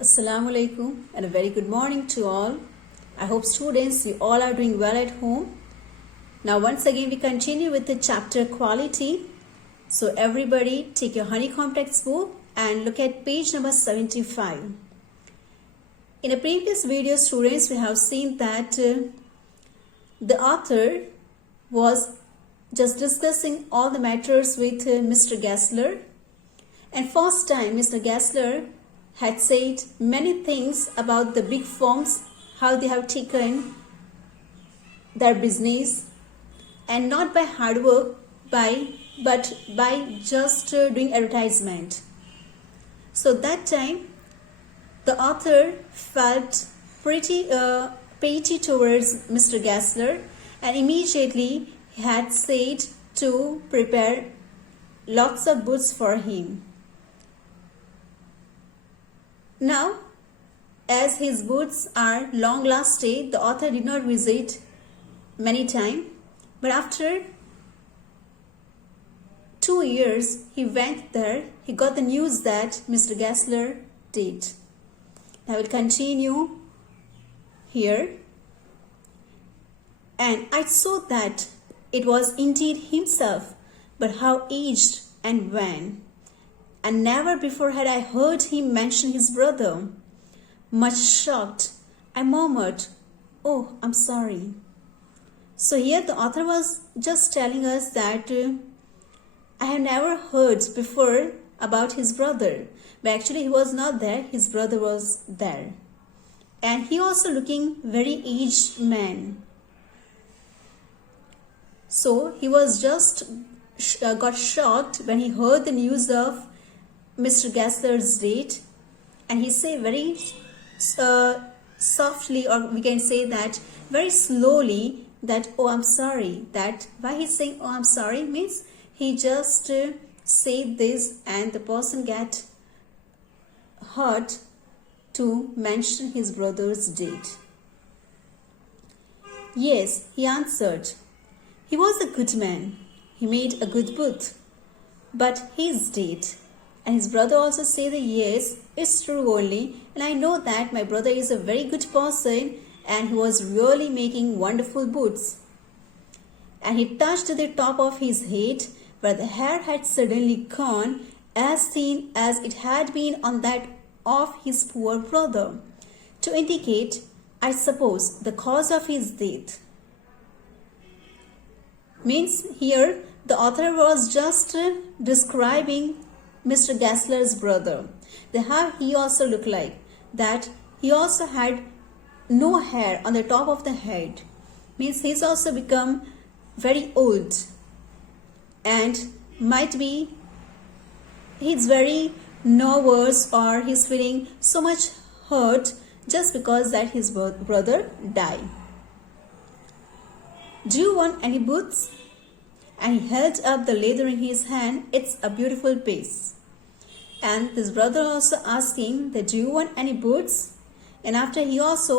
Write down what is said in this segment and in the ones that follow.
Assalamu alaikum and a very good morning to all. I hope students you all are doing well at home. Now once again we continue with the chapter quality. So everybody take your honeycomb textbook and look at page number 75. In a previous video students we have seen that the author was just discussing all the matters with Mr. Gessler, and first time Mr. Gessler had said many things about the big firms, how they have taken their business, and not by hard work, but by just doing advertisement. So that time the author felt pretty petty towards Mr. Gessler, and immediately he had said to prepare lots of books for him. Now, as his boots are long lasting, the author did not visit many times, but after 2 years he went there. He got the news that Mr. Gessler did. I will continue here. And I saw that it was indeed himself, but how aged and wan. And never before had I heard him mention his brother. Much shocked, I murmured, "Oh, I'm sorry." So here the author was just telling us that I have never heard before about his brother. But actually he was not there, his brother was there. And he also looking very aged man. So he was just got shocked when he heard the news of Mr. Gessler's date, and he say very softly, or we can say that very slowly, that "Oh, I'm sorry." That why he's saying "Oh, I'm sorry" means he just said this and the person get hurt to mention his brother's date. "Yes," he answered. "He was a good man. He made a good boot. But his date." And his brother also said that yes, it's true only, and I know that my brother is a very good person and he was really making wonderful boots. And he touched the top of his head where the hair had suddenly gone, as thin as it had been on that of his poor brother, to indicate, I suppose, the cause of his death. Means here the author was just describing Mr. Gessler's brother, how he also looked like, that he also had no hair on the top of the head, means he's also become very old, and might be he's very nervous or he's feeling so much hurt just because that his brother died. "Do you want any boots?" And he held up the leather in his hand. "It's a beautiful piece." And his brother also asking that, "Do you want any boots?" And after he also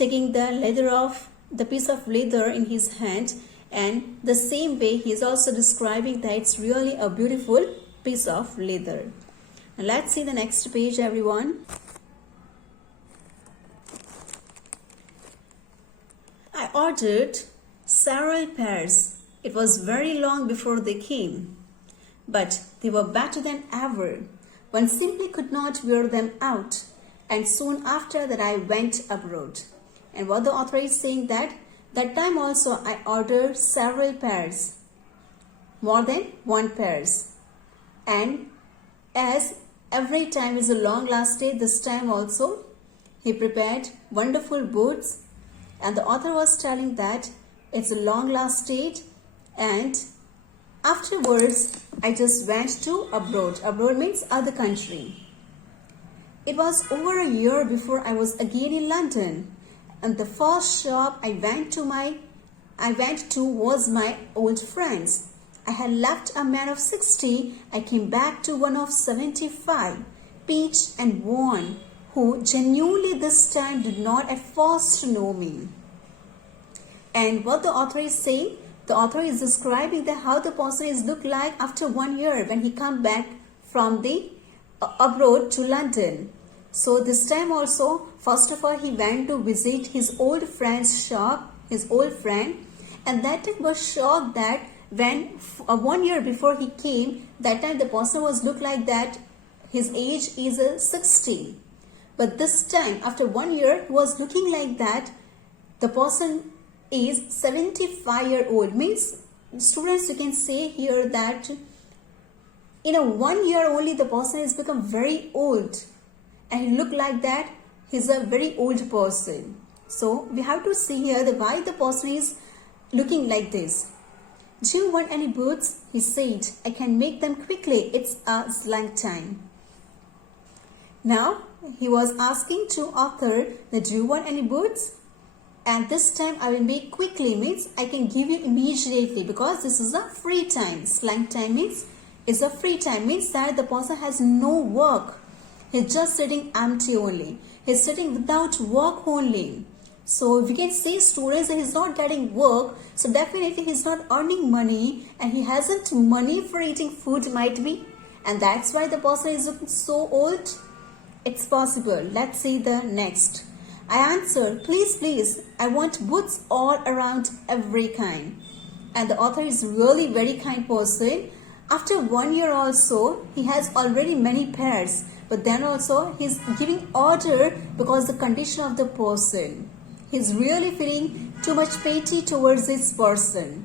taking the piece of leather in his hand, and the same way he is also describing that it's really a beautiful piece of leather. And let's see the next page, everyone. "I ordered several pairs. It was very long before they came, but they were better than ever. One simply could not wear them out, and soon after that I went abroad." And what the author is saying that time also I ordered several pairs, more than one pairs. And as every time is a long lasting, this time also he prepared wonderful boots. And the author was telling that it's a long lasting, and afterwards I just went to abroad. Abroad means other country. "It was over a year before I was again in London, and the first shop I went to was my old friend's. I had left a man of 60. I came back to one of 75, pinched and worn, who genuinely this time did not at first know me." And what the author is saying, the author is describing how the person is look like after 1 year when he come back from the abroad to London. So this time also, first of all, he went to visit his old friend's shop, his old friend, and that time was shocked that when 1 year before he came, that time the person was looked like that his age is 60. But this time, after 1 year, he was looking like that the person is 75-year-old. Means, students, you can say here that in a 1 year only the person has become very old. And he looked like that he's a very old person. So we have to see here the why the person is looking like this. Do you want any boots? He said. I can make them quickly. It's a slang time. Now he was asking to author that do you want any boots? And this time I will make quickly means I can give you immediately because this is a free time. Slang time means it's a free time means that the person has no work. He's just sitting empty only. He's sitting without work only. So we can say students that he's not getting work. So definitely he's not earning money and he hasn't money for eating food might be. And that's why the person is looking so old. It's possible. Let's see the next. I answered, please, please, I want boots all around every kind. And the author is really very kind person. After 1 year also, he has already many pairs. But then also, he's giving order because the condition of the person. He's really feeling too much pity towards this person.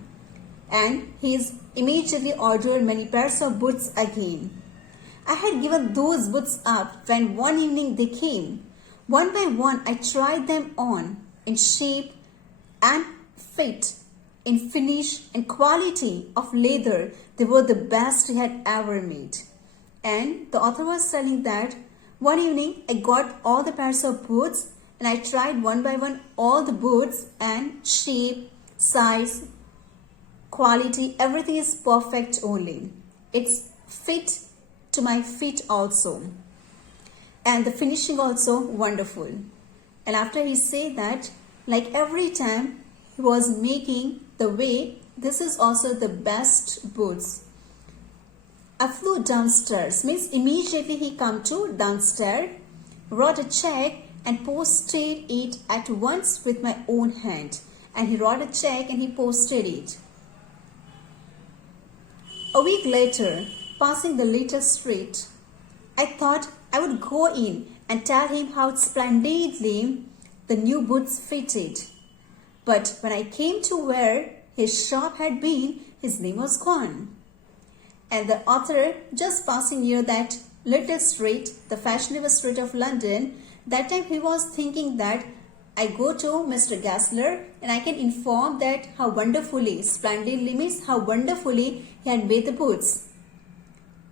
And he's immediately ordered many pairs of boots again. I had given those boots up when one evening they came. One by one, I tried them on in shape and fit, in finish and quality of leather. They were the best he had ever made. And the author was telling that one evening I got all the pairs of boots and I tried one by one all the boots and shape, size, quality, everything is perfect only. It's fit to my feet also. And the finishing also wonderful. And after he said that, like every time he was making the way, this is also the best boots. I flew downstairs, means immediately he come to downstairs, wrote a check and posted it at once with my own hand. And he wrote a check and he posted it. A week later, passing the little street, I thought I would go in and tell him how splendidly the new boots fitted. But when I came to where his shop had been, his name was gone. And the author, just passing near that little street, the fashionable street of London, that time he was thinking that I go to Mr. Gassler and I can inform that how wonderfully, splendidly means how wonderfully he had made the boots.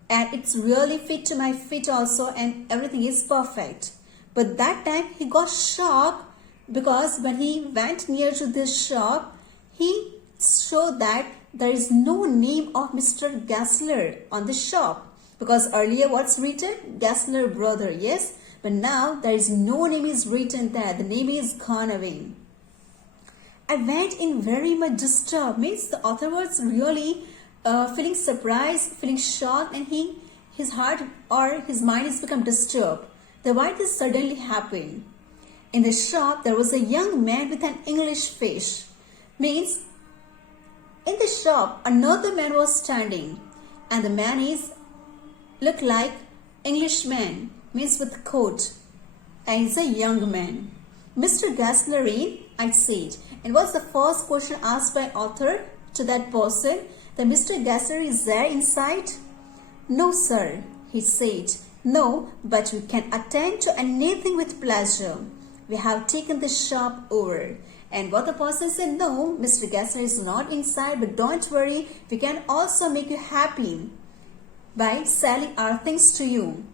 And it's really fit to my feet also and everything is perfect. But that time he got shocked because when he went near to this shop, he showed that there is no name of Mr. Gassler on the shop. Because earlier what's written? Gassler brother, yes. But now there is no name is written there. The name is gone away. I went in very much disturbed. Means the author was really feeling surprised, feeling shocked, and his heart or his mind has become disturbed. Then why this suddenly happened? In the shop there was a young man with an English face. Means in the shop another man was standing, and the man is look like Englishman. Means with coat, and he's a young man. Mr. Gassler in, I said. And what's the first question asked by author to that person? That Mr. Gassler is there inside? No, sir, he said. No, but we can attend to anything with pleasure. We have taken the shop over. And what the person said, no, Mr. Gassler is not inside, but don't worry, we can also make you happy by selling our things to you.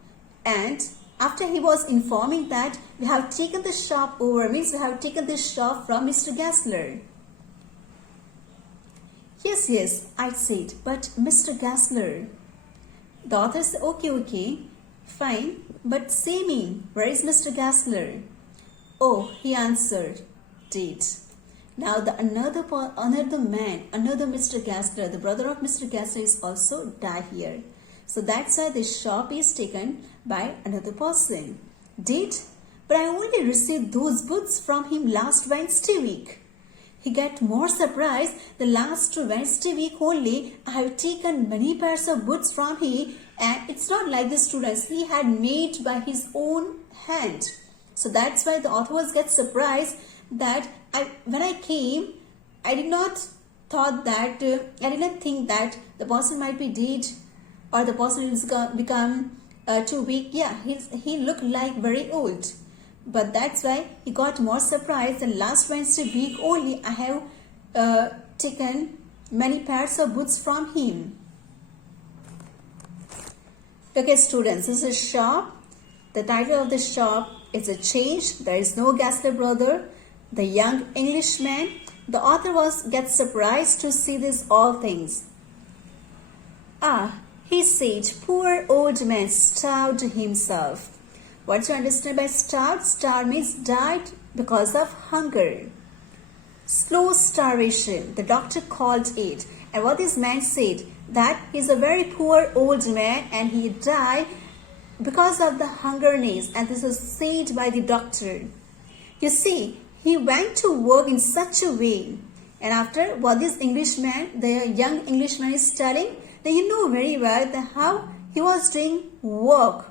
And after he was informing that we have taken the shop over, means we have taken this shop from Mr. Gassler. Yes, I said, but Mr. Gassler. The author said, okay, fine, but say me, where is Mr. Gassler? Oh, he answered, dead. Now another man, another Mr. Gassler, the brother of Mr. Gassler is also died here. So that's why this shop is taken by another person. Did? But I only received those books from him last Wednesday week. He got more surprised. The last Wednesday week only, I have taken many pairs of books from him, and it's not like the students. He had made by his own hand. So that's why the author was get surprised that when I came, I did not think that the person might be dead or the person is become too weak. Yeah, he looked like very old. But that's why he got more surprised. And last Wednesday week only, I have taken many pairs of books from him. Okay, students, this is a shop. The title of the shop is A Change. There is no Gassler brother. The young Englishman. The author gets surprised to see these all things. Ah, he said, poor old man starved himself. What do you understand by starved? Starved means died because of hunger. Slow starvation, the doctor called it. And what this man said, that he's a very poor old man and he died because of the hungerness. And this was said by the doctor. You see, he went to work in such a way. And after what this Englishman, the young Englishman is telling, then you know very well that how he was doing work.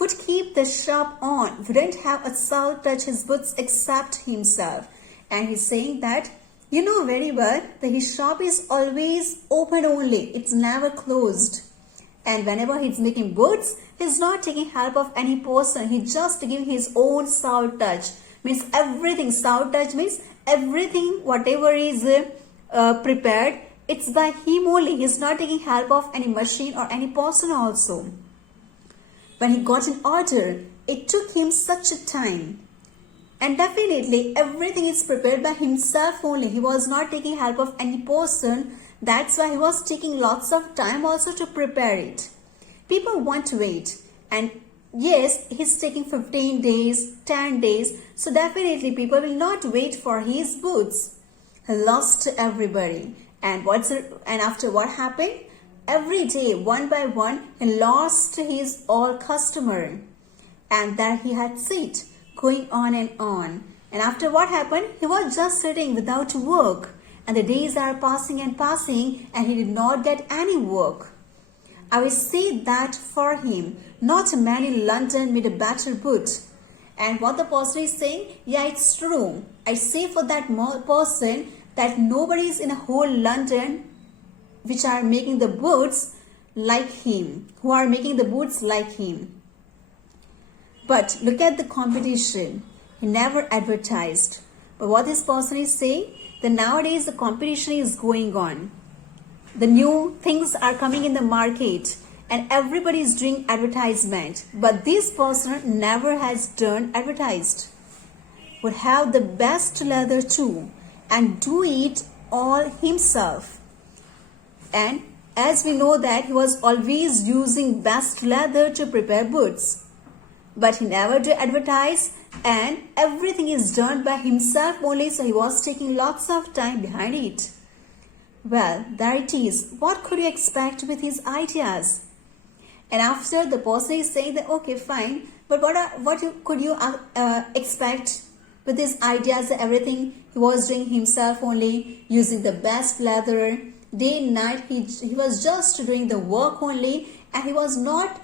Would keep the shop on, wouldn't have a soul touch his boots except himself. And he's saying that, you know very well that his shop is always open only. It's never closed. And whenever he's making boots, he's not taking help of any person. He's just giving his own soul touch. Means everything. Soul touch means everything, whatever is prepared, it's by him only. He's not taking help of any machine or any person also. When he got an order, it took him such a time. And definitely everything is prepared by himself only. He was not taking help of any person. That's why he was taking lots of time also to prepare it. People want to wait. And yes, he's taking 15 days, 10 days. So definitely people will not wait for his boots. He lost everybody. And after what happened? Every day, one by one, he lost his all customer. And there he had sit, going on and on. And after what happened? He was just sitting without work. And the days are passing and passing, and he did not get any work. I will say that for him, not many in London made a better boot. And what the person is saying, yeah, it's true. I say for that person that nobody is in a whole London which are making the boots like him, who are making the boots like him. But look at the competition. He never advertised. But what this person is saying, that nowadays the competition is going on. The new things are coming in the market and everybody is doing advertisement. But this person never has done advertised. Would have the best leather too and do it all himself. And as we know that he was always using best leather to prepare boots. But he never did advertise and everything is done by himself only, so he was taking lots of time behind it. Well, there it is. What could you expect with his ideas? And after the person is saying that, okay, fine, but what could you expect with his ideas, everything he was doing himself only, using the best leather, day and night, he was just doing the work only, and he was not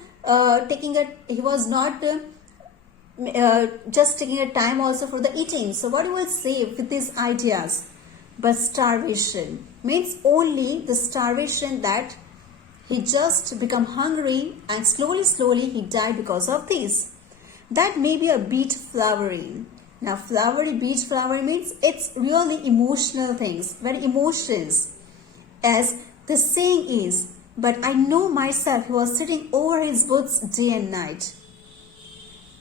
just taking a time also for the eating. So what you will say with these ideas? But starvation means only the starvation that he just become hungry and slowly he died because of this. That may be a beet flowering. Now beet flowering means it's really emotional things, very emotions. As the saying is, but I know myself, he was sitting over his books day and night.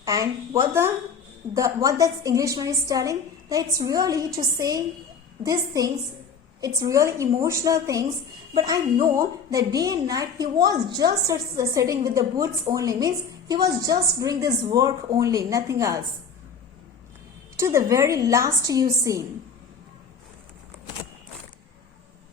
And what that Englishman is telling, that it's really to say these things, it's really emotional things, but I know that day and night he was just sitting with the boots only, means he was just doing this work only, nothing else. To the very last you see.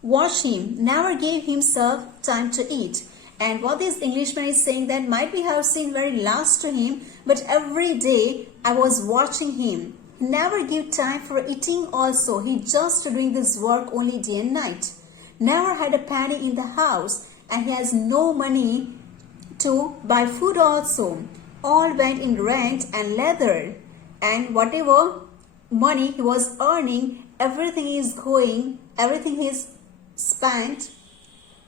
Watch him, never gave himself time to eat. And what this Englishman is saying that might be have seen very last to him, but every day I was watching him. He never give time for eating also. He just doing this work only day and night. Never had a penny in the house, and he has no money to buy food also. All went in rent and leather, and whatever money he was earning, everything is spent.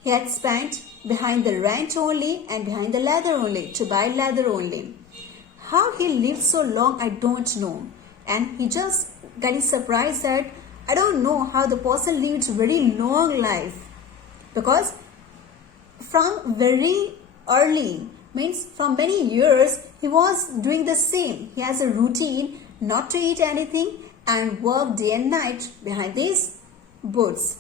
He had spent behind the rent only and behind the leather only, to buy leather only. How he lived so long, I don't know. And he just getting surprised that I don't know how the person lived very long life. Because from very early, means from many years, he was doing the same. He has a routine not to eat anything and work day and night behind these booths.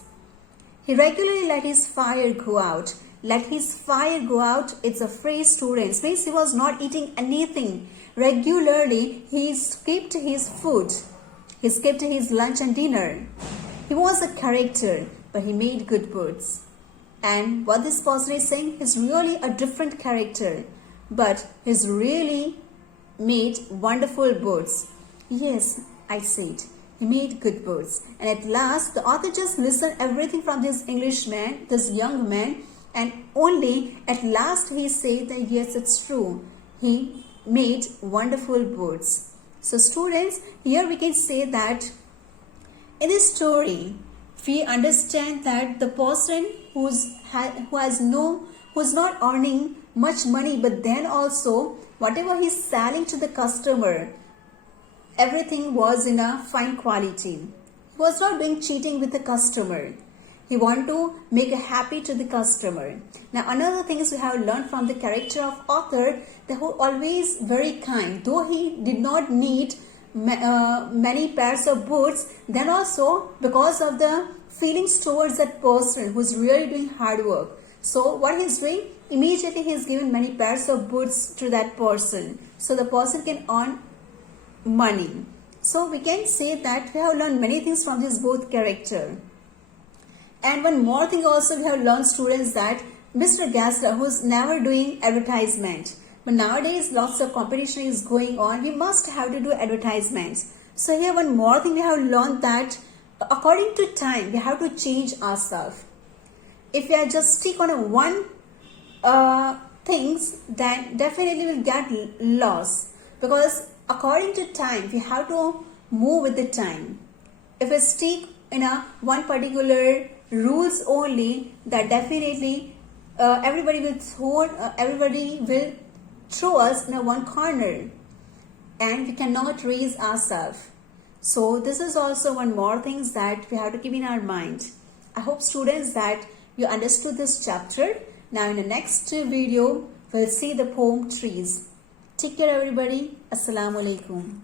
He regularly let his fire go out. Let his fire go out, it's a phrase, students. Means he was not eating anything. Regularly, he skipped his food. He skipped his lunch and dinner. He was a character, but he made good books. And what this person is saying, he's really a different character, but he's really made wonderful books. Yes, I said, he made good books. And at last, the author just listened everything from this Englishman, this young man, and only at last he said that yes, it's true. He made wonderful books. So students, here we can say that in this story, we understand that the person who's not earning much money, but then also whatever he's selling to the customer, everything was in a fine quality. He was not doing cheating with the customer. He want to make a happy to the customer. Now another thing is we have learned from the character of author that who always very kind. Though he did not need many pairs of boots, then also because of the feelings towards that person who's really doing hard work. So what he's doing, immediately he's given many pairs of boots to that person, so the person can earn money. So we can say that we have learned many things from this both character. And one more thing also we have learned, students, that Mr. Gassler, who's never doing advertisement, but nowadays lots of competition is going on, we must have to do advertisements. So here one more thing we have learned, that according to time we have to change ourselves. If we are just stick on one things, then definitely we'll get lost, because according to time we have to move with the time. If we stick in a one particular rules only, that definitely everybody will throw us in a one corner, and we cannot raise ourselves. So this is also one more things that we have to keep in our mind. I hope, students, that you understood this chapter. Now in the next video we'll see the poem Trees. Take care everybody. Assalamu alaikum.